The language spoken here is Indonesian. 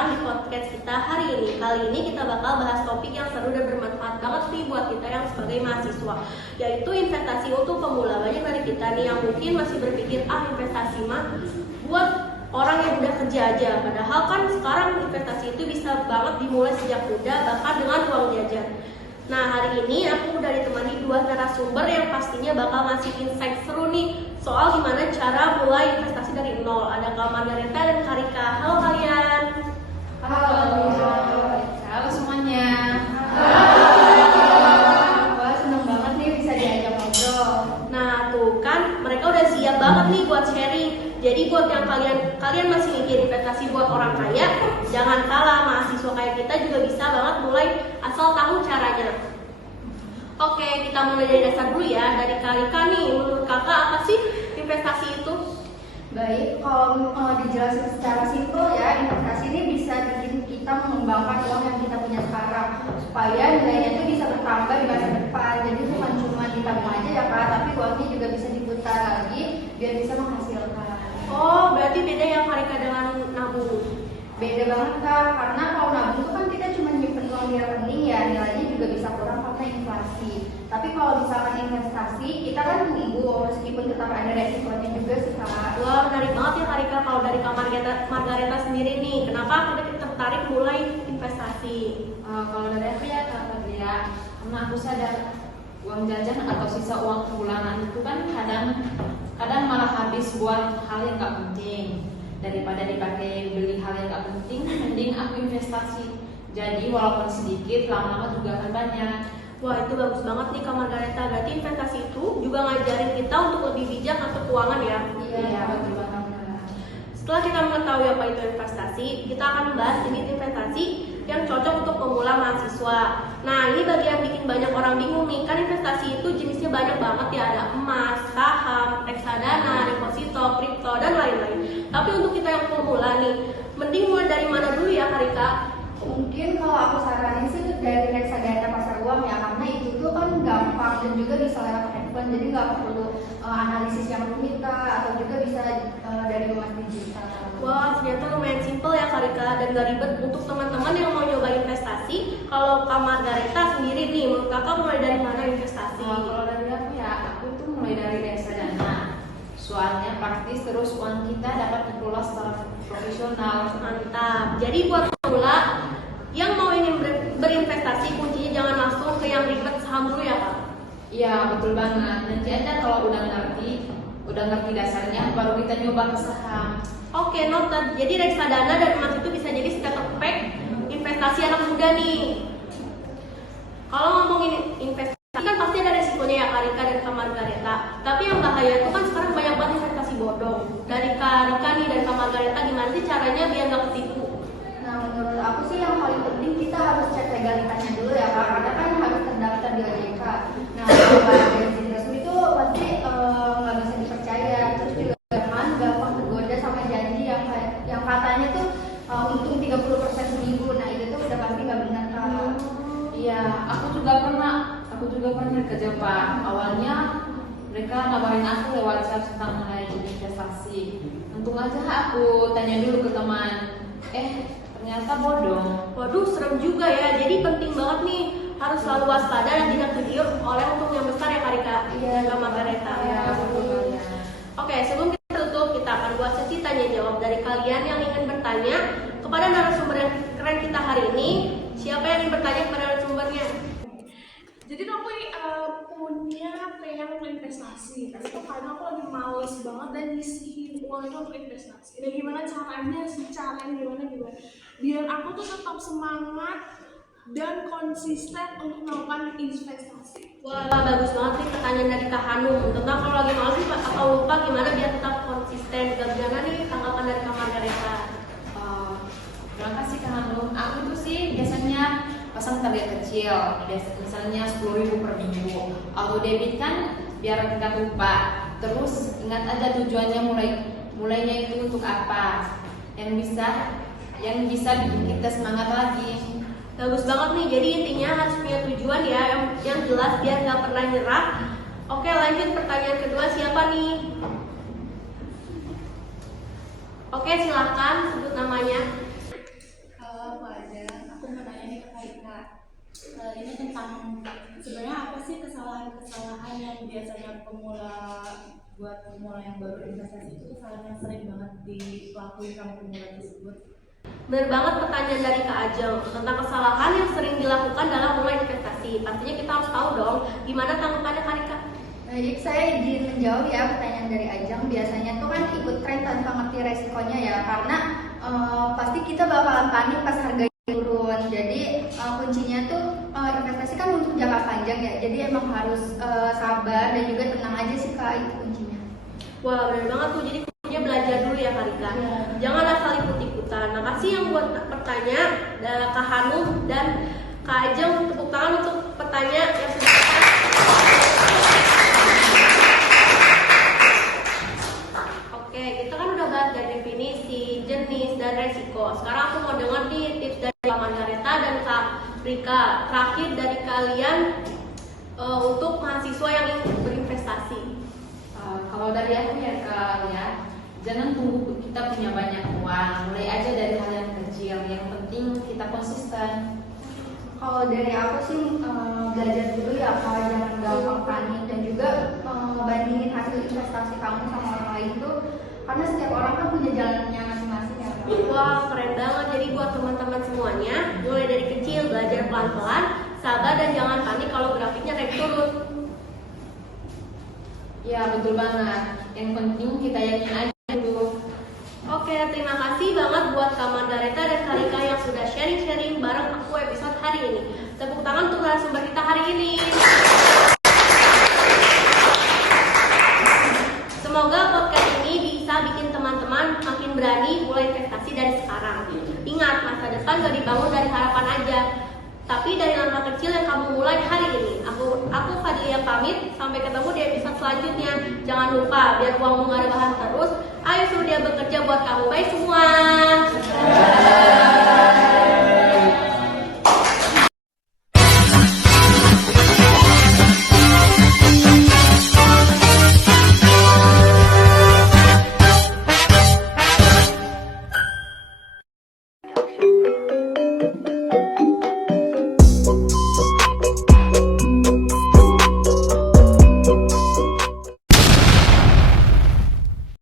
datang di podcast kita hari ini. Kali ini kita bakal bahas topik yang seru dan bermanfaat banget nih buat kita yang sebagai mahasiswa, yaitu investasi untuk pemula. Banyak dari kita nih yang mungkin masih berpikir, investasi mah buat orang yang udah kerja aja. Padahal kan sekarang investasi itu bisa banget dimulai sejak muda, bahkan dengan uang jajan. Nah, hari ini aku udah ditemani dua narasumber yang pastinya bakal ngasih insight seru nih soal gimana cara mulai investasi dari nol. Ada Kak Margareta dan Kak Rika. Halo kalian. Halo semuanya. Wah, seneng banget nih bisa diajak ngobrol. Nah, tuh kan mereka udah siap banget nih buat sharing. Jadi buat yang kalian masih mikir investasi buat orang kaya, jangan salah, mahasiswa kayak kita juga bisa banget mulai asal tahu caranya. Oke, kita mulai dari dasar dulu ya. Dari Kak Rika nih, menurut kakak apa sih investasi itu? Baik, kalau dijelasin secara simpel ya, investasi ini bisa bikin kita mengembangkan uang yang kita punya sekarang supaya nilainya itu bisa bertambah di masa depan. Jadi bukan cuma ditabung aja ya Kak, tapi uangnya juga bisa diputar lagi biar bisa menghasilkan. Oh, berarti beda ya Kak Rika dengan nabung? Beda banget Kak, karena kalau nabung itu kan kita cuma nyimpen uang di rekening ya, nilainya juga bisa kurang karena inflasi. Tapi kalau misalkan investasi, kita kan tunggu meskipun tetap ada resikonya juga sih Kak. Wah, menarik banget ya Kak Rika. Kalau dari Kak Margareta sendiri nih, kenapa kita tertarik mulai investasi? Kalau dari aku ya Kak Fadlia, karena aku sadar uang jajan atau sisa uang bulanan itu kan kadang malah habis buat hal yang gak penting. Daripada dipakai beli hal yang gak penting, mending aku investasi. Jadi walaupun sedikit, lama-lama juga akan banyak. Wah, itu bagus banget nih Kak Margareta. Berarti investasi itu juga ngajarin kita untuk lebih bijak untuk keuangan ya? Iya, betul banget. Setelah kita mengetahui apa itu investasi, kita akan membahas jenis investasi yang cocok untuk pemula mahasiswa. Nah, ini bagian bikin banyak orang bingung nih. Kan investasi itu jenisnya banyak banget ya. Ada emas, saham, reksadana, deposito, kripto, dan lain-lain. Tapi untuk kita yang pemula nih, mending mulai dari mana dulu ya Kak Rika? Mungkin kalau aku saranin sih dari reksadana pasar uang ya, karena itu tuh kan gampang dan juga bisa lewat handphone, jadi nggak perlu analisis yang rumit atau juga bisa dari emas digital. Wah, ternyata lumayan simple ya Kak Rika dan gak ribet. Untuk teman-teman yang mau nyoba investasi, kalau Kak Margareta sendiri nih, menurut kakak mulai dari mana investasi? Kalau dari aku ya, aku itu mulai dari reksadana. Soalnya praktis, terus uang kita dapat dikelola secara profesional. Mantap. Jadi buat pemula yang mau ingin berinvestasi, kuncinya jangan langsung ke yang ribet saham dulu ya Kak? Iya, betul banget. Nanti aja kalau udah ngerti dasarnya, baru kita nyoba ke saham. Oke, noted. Jadi reksadana dan emas itu bisa jadi starter pack investasi anak muda nih. Kalau ngomongin investasi kan pasti ada resikonya ya Kak Rika dan Kak Margareta. Tapi yang bahaya itu kan sekarang banyak banget investasi bodong. Dari Kak Rika nih dan Kak Margareta, gimana sih caranya biar nggak ketipu? Nah, menurut aku sih yang paling penting kita harus cek legalitasnya dulu ya Kak, karena kan harus terdaftar di OJK. Nah, kalau ada izin resmi itu pasti nggak bisa dipercaya. Terus juga jangan gampang tergoda sama janji yang katanya tuh untung 30% seminggu. Nah, itu tuh udah pasti nggak benar Kak. Iya, aku juga pernah kerja Pak. Awalnya mereka nawarin aku lewat chat tentang mengenai investasi. Untung aja aku tanya dulu ke teman. Ternyata bodong. Waduh, serem juga ya. Jadi penting banget nih, harus selalu waspada dan tidak tergiur oleh untung yang besar ya Kak Rika dan Kak Margareta. Iya, betul. Oke, sebelum kita tutup, kita akan buat sesi tanya jawab dari kalian yang ingin bertanya kepada narasumber yang keren kita hari ini. Siapa yang ingin bertanya kepada narasumbernya? Jadi aku pengen investasi, tapi tuh karena aku lagi males banget dan nyisihin uang itu untuk investasi. Dan gimana caranya biar aku tuh tetap semangat dan konsisten untuk melakukan investasi. Wah, bagus banget nih pertanyaan dari Kak Hanum tentang kalau lagi males nih atau lupa gimana biar tetap konsisten. Gimana nih tanggapan dari Kak Margareta? Terima kasih Kak Hanum. Aku tuh sih biasanya pasang target kecil, misalnya 10.000 per minggu. Auto debit kan biar nggak lupa. Terus ingat aja tujuannya mulainya itu untuk apa? Yang bisa bikin kita semangat lagi. Bagus banget nih, jadi intinya harus punya tujuan ya yang jelas biar nggak pernah nyerah. Oke, lanjut pertanyaan kedua, siapa nih? Oke, silahkan sebut namanya. baru investasi itu kesalahan yang sering banget dilakuin sama pemula tersebut? Benar banget pertanyaan dari Kak Ajeng tentang kesalahan yang sering dilakukan dalam mulai investasi. Pastinya kita harus tahu dong gimana tanggapannya Kak Rika. Nah, jadi saya izin menjawab ya pertanyaan dari Ajeng. Biasanya tuh kan ikut tren tanpa ngerti resikonya ya, karena pasti kita bakalan panik pas harganya turun. Jadi kuncinya tuh investasi kan untuk jangka panjang ya. Jadi emang harus sabar dan juga tenang aja sih Kak, itu kuncinya. Wah benar banget tuh, jadi kuncinya belajar dulu ya Kak Rika. Jangan asal ikut-ikutan. Makasih yang buat bertanya Kak Hanum dan Kak Ajeng. Tepuk tangan untuk pertanyaan yang sudah Oke, kita kan udah bahas dari definisi, jenis, dan resiko. Sekarang aku mau dengar nih tips dari Kak Margareta dan Kak Rika. Terakhir dari kalian untuk mahasiswa yang ingin berinvestasi. Kalau dari aku ya Kak ya, jangan tunggu kita punya banyak uang, mulai aja dari hal yang kecil. Yang penting kita konsisten. Kalau dari aku sih belajar dulu ya Kak, jangan gampang panik dan juga ngebandingin hasil investasi kamu sama orang lain tuh, karena setiap orang kan punya jalannya masing-masing ya Kak. Wah keren banget, jadi buat teman-teman semuanya mulai dari kecil, belajar pelan-pelan, sabar dan jangan panik kalau grafiknya naik turun. Ya betul banget. Yang penting kita yakin aja dulu. Oke, terima kasih banget buat Kak Margareta dan Kak Rika yang sudah sharing-sharing bareng aku episode hari ini. Tepuk tangan untuk narasumber kita hari ini. Semoga podcast ini bisa bikin teman-teman makin berani mulai investasi dari sekarang. Ingat, masa depan gak dibangun dari harapan aja, tapi dari langkah kecil yang kamu mulai hari ini. Aku Fadlia pamit, sampai ketemu di episode selanjutnya. Jangan lupa, biar uangmu gak rebahan terus, ayo suruh dia bekerja buat kamu. Bye semua.